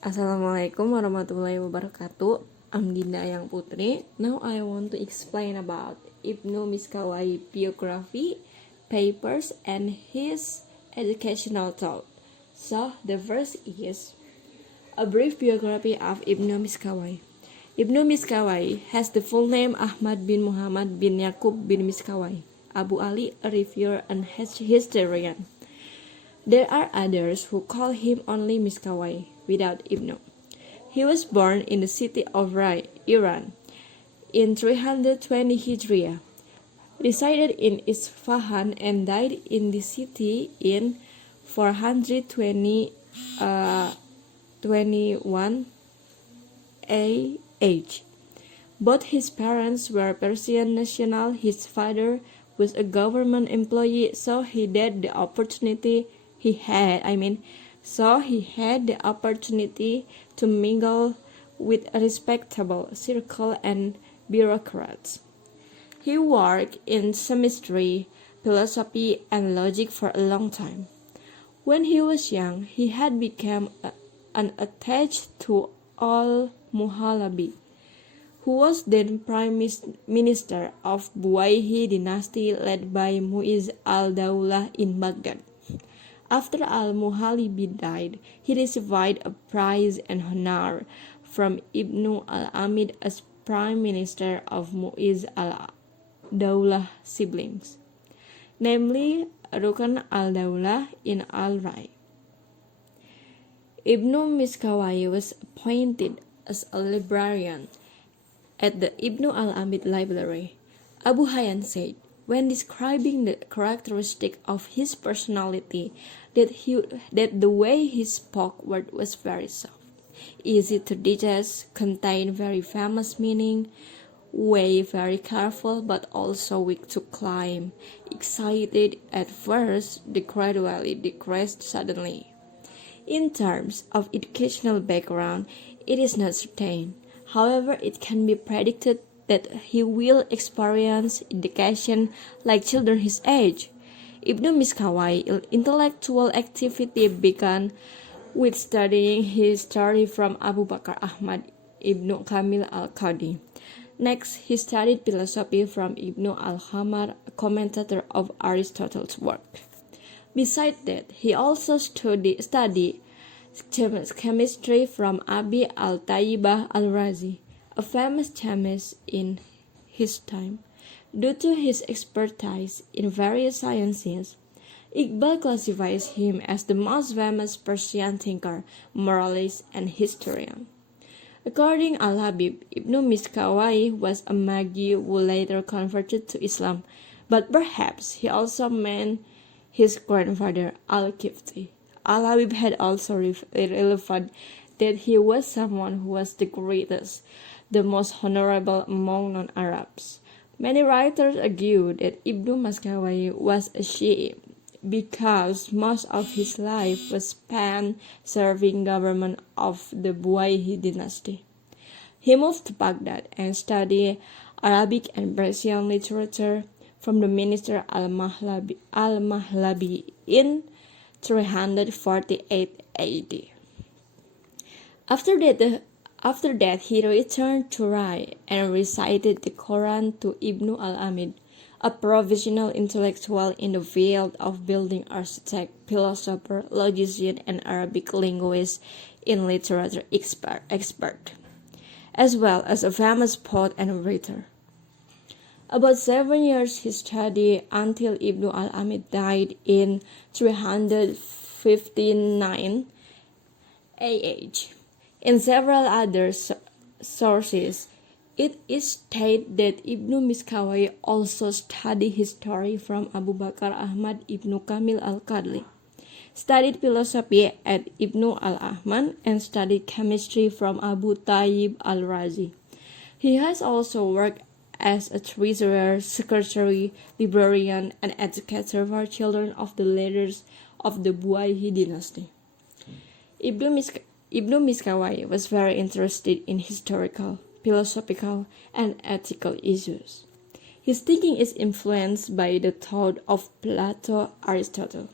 Assalamualaikum warahmatullahi wabarakatuh. I'm Dinda, Ayang, Puteri. Now I want to explain about Ibnu Miskawaih biography, papers, and his educational thought. So the first is a brief biography of Ibnu Miskawaih. Ibnu Miskawaih has the full name Ahmad bin Muhammad bin Yaqub bin Miskawaih. Abu Ali, a reviewer and historian. There are others who call him only Miskawaih, without Ibnu. He was born in the city of Iran in 320 Hijriah, resided in Isfahan, and died in the city in 421 AH. Both his parents were Persian national. His father was a government employee, so he had the opportunity to mingle with a respectable circle and bureaucrats. He worked in chemistry, philosophy, and logic for a long time. When he was young, he had become attached to al-Muhalabi, who was then prime minister of Buwayhi dynasty led by Mu'izz al-Dawlah in Baghdad. After al-Muhalabi died, he received a prize and honor from Ibnu al-Amid as prime minister of Mu'izz al-Dawlah siblings, namely Rukn al-Dawlah in al-Rai. Ibnu Miskawaih was appointed as a librarian at the Ibnu al-Amid library. Abu Hayyan said, when describing the characteristic of his personality, that the way he spoke was very soft, easy to digest, contained very famous meaning, way very careful but also weak to climb, excited at first, gradually decreased suddenly. In terms of educational background, it is not certain. However, it can be predicted that he will experience education like children his age. Ibnu Miskawaih's intellectual activity began with studying history from Abu Bakr Ahmad Ibnu Kamil al-Qadi. Next, he studied philosophy from Ibnu al-Hamar, a commentator of Aristotle's work. Besides that, he also studied chemistry from Abi al-Tayyibah al-Razi, a famous chemist in his time. Due to his expertise in various sciences, Iqbal classifies him as the most famous Persian thinker, moralist, and historian. According al-Habib, Ibnu Miskawaih was a Maghi who later converted to Islam, but perhaps he also meant his grandfather al-Kifti. Al-Habib had also relevant that he was someone who was the greatest, the most honorable among non-Arabs. Many writers argue that Ibnu Miskawaih was a Shi'i because most of his life was spent serving government of the Buwayhi dynasty. He moved to Baghdad and studied Arabic and Persian literature from the minister al-Mahlabi in 348 AD. After that, he returned to Rai and recited the Quran to Ibnu al-Amid, a provisional intellectual in the field of building architect, philosopher, logician, and Arabic linguist in literature expert, as well as a famous poet and writer. About 7 years he studied until Ibnu al-Amid died in 359 AH. In several other sources, it is stated that Ibnu Miskawaih also studied history from Abu Bakr Ahmad Ibnu Kamil al-Qadi, studied philosophy at Ibnu al-Ahman, and studied chemistry from Abu Tayyib al-Razi. He has also worked as a treasurer, secretary, librarian, and educator for children of the leaders of the Buwayhi dynasty. Ibnu Miskawaih was very interested in historical, philosophical, and ethical issues. His thinking is influenced by the thought of Plato, Aristotle,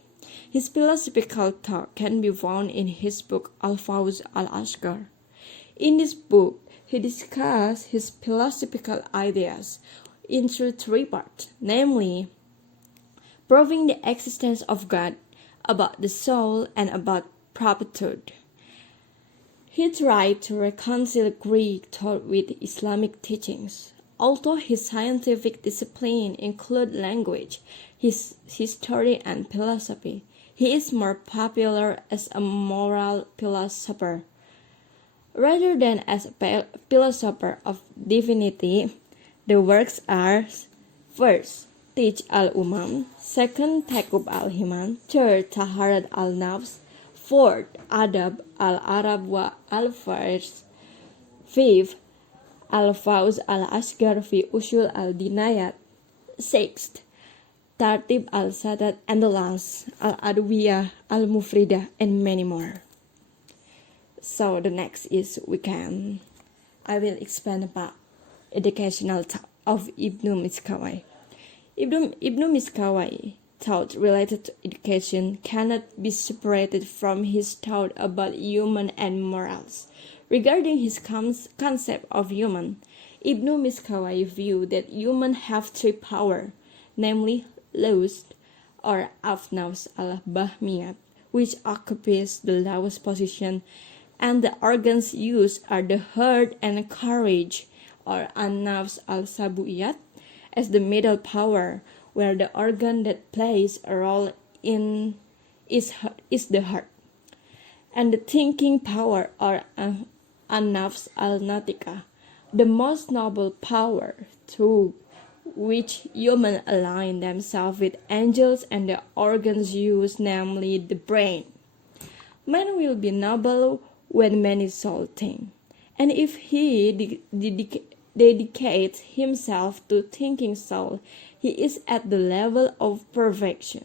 His philosophical thought can be found in his book Al-Fawz al-Ashgar. In this book, he discussed his philosophical ideas into three parts, namely, proving the existence of God, about the soul, and about prophethood. He tried to reconcile Greek thought with Islamic teachings. Although his scientific discipline include language, his history, and philosophy, he is more popular as a moral philosopher. Rather than as a philosopher of divinity, the works are: first, Tij al-Umam; second, Taqub al-Himan; third, Taharat al-Nafs; fourth, Adab al-Arab wa al-Fars; fifth, Al-Fawz al-Ashgar fi Usul al-Dinayat; sixth, Tartib al-Sadat; and the last, Al-Adwiyah al-Mufridah, and many more. So the next is I will expand about educational thought of Ibnu Miskawaih. Ibnu Miskawaih thought related to education cannot be separated from his thought about human and morals. Regarding his concept of human, Ibnu Miskawaih viewed that humans have three powers, namely lust or afnafs al-bahmiyat, which occupies the lowest position, and the organs used are the heart and courage, or an-nafs al-sabuyat, as the middle power, where the organ that plays a role in is the heart, and the thinking power, or an-nafs al-natika, the most noble power through which humans align themselves with angels, and the organs used, namely the brain. Man will be noble when man is soul think, and if he dedicates himself to thinking soul, he is at the level of perfection.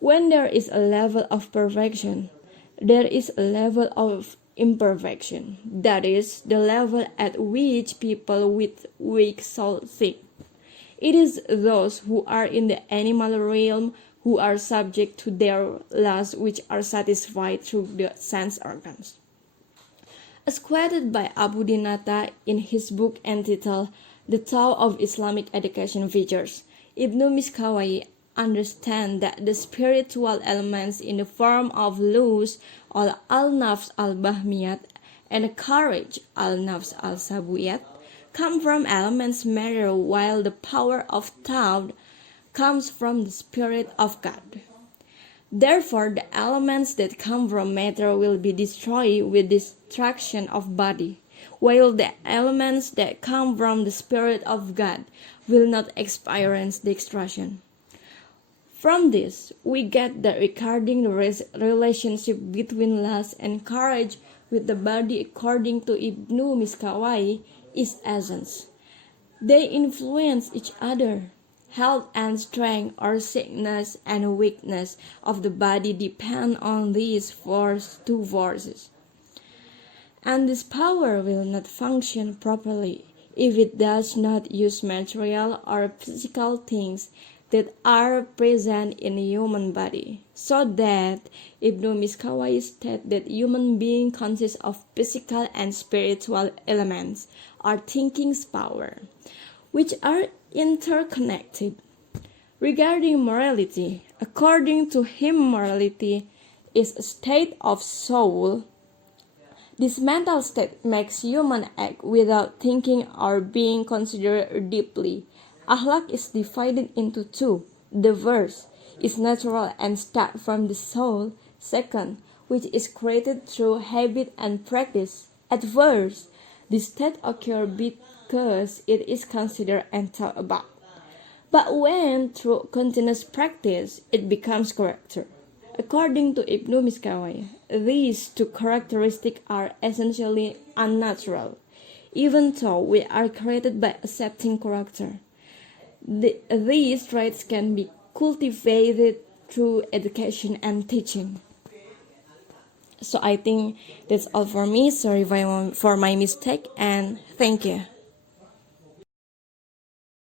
When there is a level of perfection, there is a level of imperfection, that is, the level at which people with weak soul think. It is those who are in the animal realm who are subject to their lusts, which are satisfied through the sense organs. As quoted by Abu Dinata in his book entitled The Thought of Islamic Education Features, Ibnu Miskawaih understands that the spiritual elements in the form of luz or al-nafs al-bahmiyat and courage al-nafs al-sabuyat come from elements matter, while the power of thought comes from the Spirit of God. Therefore, the elements that come from matter will be destroyed with destruction of body, while the elements that come from the Spirit of God will not experience destruction. From this, we get that regarding the relationship between lust and courage with the body, according to Ibnu Miskawaih, is essence. They influence each other. Health and strength, or sickness and weakness of the body, depend on these two forces. And this power will not function properly if it does not use material or physical things that are present in the human body. So that Ibnu Miskawaih states that human being consists of physical and spiritual elements, or thinking's power, which are interconnected. Regarding morality, according to him, morality is a state of soul. This mental state makes human act without thinking or being considered deeply. Akhlaq is divided into two. The first is natural and start from the soul. Second, which is created through habit and practice. At first, this state occurs because it is considered and thought about. But when, through continuous practice, it becomes character. According to Ibnu Miskawaih, these two characteristics are essentially unnatural, even though we are created by accepting character. These traits can be cultivated through education and teaching. So I think that's all for me. Sorry for my mistake, and thank you.